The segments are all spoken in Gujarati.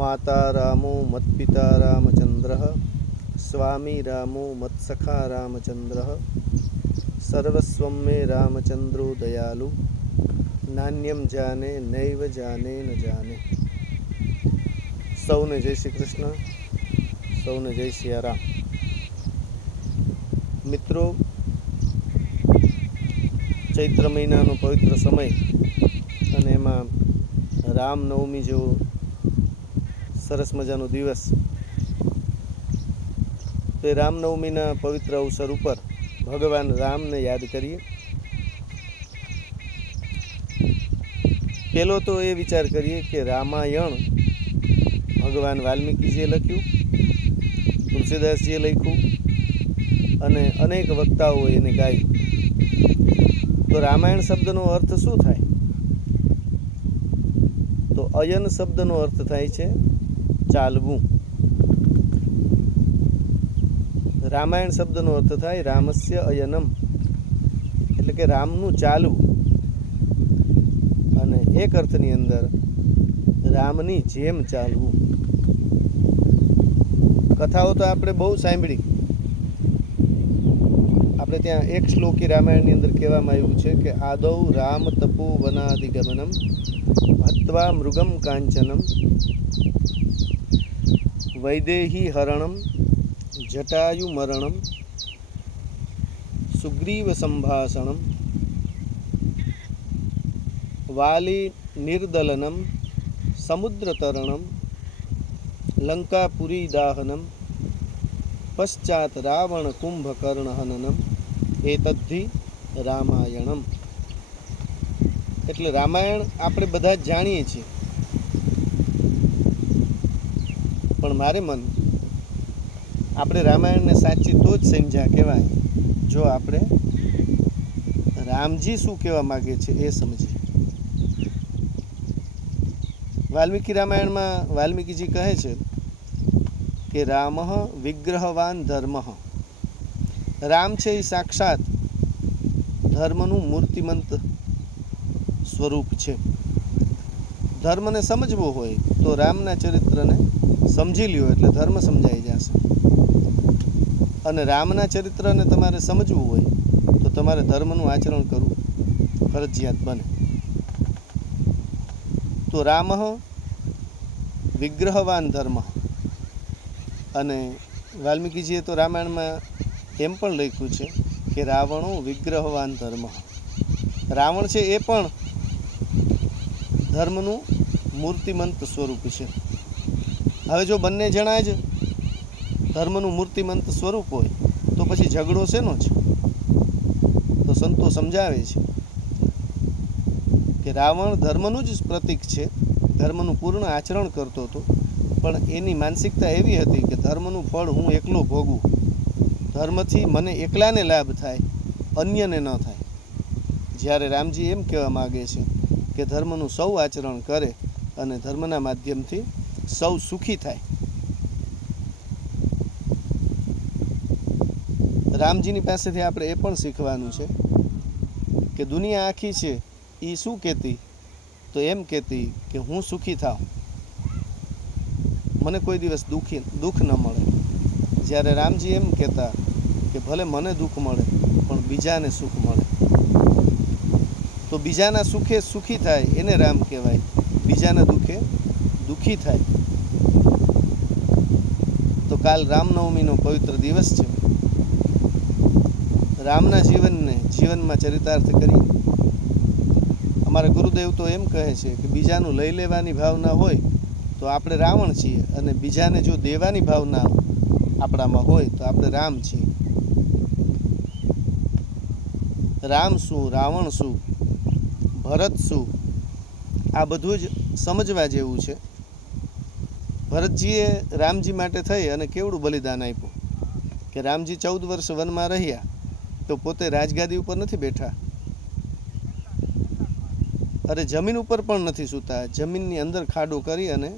માતા રામો મત્પિતા રામચંદ્ર સ્વામી રામો મત્સખા રામચંદ્ર સર્વસ્વં મે રામચંદ્રો દયાલુ નાન્યમ જાને નૈવ જાને ન જાને સૌને જય શ્રી કૃષ્ણ સૌને જય સિયારામ મિત્રો ચૈત્ર મહિનાનો પવિત્ર સમય અને એમાં રામનવમી જેવો સરસ મજાનો દિવસ. તો એ રામનવમીના પવિત્ર અવસર ઉપર ભગવાન રામને યાદ કરીએ. પહેલો તો એ વિચાર કરીએ કે રામાયણ ભગવાન વાલ્મીકીજીએ લખ્યું, તુલસીદાસજીએ લખ્યું અને અનેક વક્તાઓ એને ગાયું તો રામાયણ શબ્દનો અર્થ શું થાય? તો અયન શબ્દનો અર્થ થાય છે ચાલવું. રામાયણ શબ્દનો અર્થ થાય રામસ્ય અયનમ. એટલે કે રામનું ચાલવું. અને એક અર્થની અંદર રામની જેમ ચાલવું. કથાઓ તો આપણે બહુ સાંભળી. આપણે ત્યાં એક શ્લોકી રામાયણની અંદર કહેવામાં આવ્યું છે કે આદૌ રામ તપુ વનાદિગમનમ હત્વા મૃગમ કાંચનમ. વૈદેહી હરણમ, જટાયુ મરણમ, સુગ્રીવ સંભાષણમ, વાલી નિર્દલનમ, સમુદ્રતરણમ, લંકાપુરી દાહનમ, પશ્ચાત રાવણ કુંભકર્ણહનનમ એતદ્ધિ રામાયણમ. એટલે રામાયણ આપણે બધા જાણીએ છીએ. પણ મારે મન, આપણે રામાયણને સાચી તો જ સમજ્યા કહેવાય. જો આપણે રામજી શું કહેવા માગે છે એ સમજીએ. વાલ્મીકી રામાયણમાં વાલ્મીકીજી કહે છે કે રામ વિગ્રહવાન ધર્મ. રામ છે એ સાક્ષાત ધર્મનું મૂર્તિમંત સ્વરૂપ છે. ધર્મને સમજવો હોય તો રામના ચરિત્રને સમજી લ્યો એટલે ધર્મ સમજાઈ જશે. અને રામના ચરિત્રને તમારે સમજવું હોય, તો તમારે ધર્મનું આચરણ કરવું ફરજિયાત બને. તો રામ વિગ્રહવાન ધર્મ. અને વાલ્મીકીજીએ તો રામાયણમાં એમ પણ લખ્યું છે કે રાવણો વિગ્રહવાન ધર્મ. રાવણ છે એ પણ ધર્મનું મૂર્તિમંત સ્વરૂપ છે. હવે જો બંને જણા જ ધર્મનું મૂર્તિમંત સ્વરૂપ હોય, તો પછી ઝઘડો શેનો છે? તો સંતો સમજાવે છે કે રાવણ ધર્મનું જ પ્રતીક છે, ધર્મનું પૂર્ણ આચરણ કરતો હતો, પણ એની માનસિકતા એવી હતી કે ધર્મનું ફળ હું એકલો ભોગું ધર્મથી મને એકલાને લાભ થાય, અન્યને ન થાય. જ્યારે રામજી એમ કહેવા માગે છે કે ધર્મનું સૌ આચરણ કરે અને ધર્મના માધ્યમથી સૌ સુખી થાય. રામજીની પાસેથી આપણે એ પણ શીખવાનું છે કે દુનિયા આખી છે એ શું કહેતી? તો એમ કહેતી કે હું સુખી થાઉં. મને કોઈ દિવસ દુખી, દુઃખ ન મળે. જ્યારે રામજી એમ કહેતા કે ભલે મને દુઃખ મળે, પણ બીજાને સુખ મળે. તો બીજાના સુખે સુખી થાય એને રામ કહેવાય. બીજાના દુઃખે દુઃખી થાય. કાલ રામનવમીનો પવિત્ર દિવસ છે. રામના જીવનને જીવનમાં ચરિતાર્થ કરી. અમારા ગુરુદેવ તો એમ કહે છે કે બીજાનું લઈ લેવાની ભાવના હોય તો આપણે રાવણ છીએ અને બીજાને જો દેવાની ભાવના આપણામાં હોય તો આપણે રામ છીએ. રામ શું, રાવણ શું, ભરત શું? આ બધું જ સમજવા જેવું છે. ભરતજીએ રામજી માટે થઈ અને કેવડું બલિદાન આપ્યું? કે રામજી ચૌદ વર્ષ વનમાં રહ્યા, તો પોતે રાજગાદી ઉપર નથી બેઠા? અરે જમીન ઉપર પણ નથી સૂતા. જમીનની અંદર ખાડો કરી અને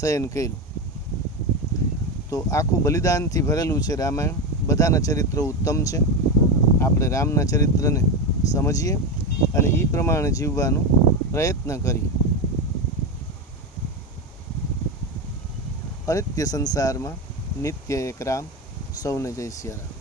શયન કર્યું. તો આખું બલિદાનથી ભરેલું છે રામાયણ. બધાના ચરિત્રો ઉત્તમ છે. આપણે રામના ચરિત્રને સમજીએ અને એ પ્રમાણે જીવવાનો પ્રયત્ન કરીએ. અનિત્ય સંસારમાં નિત્ય એક રામ સૌને જય સિયારામ.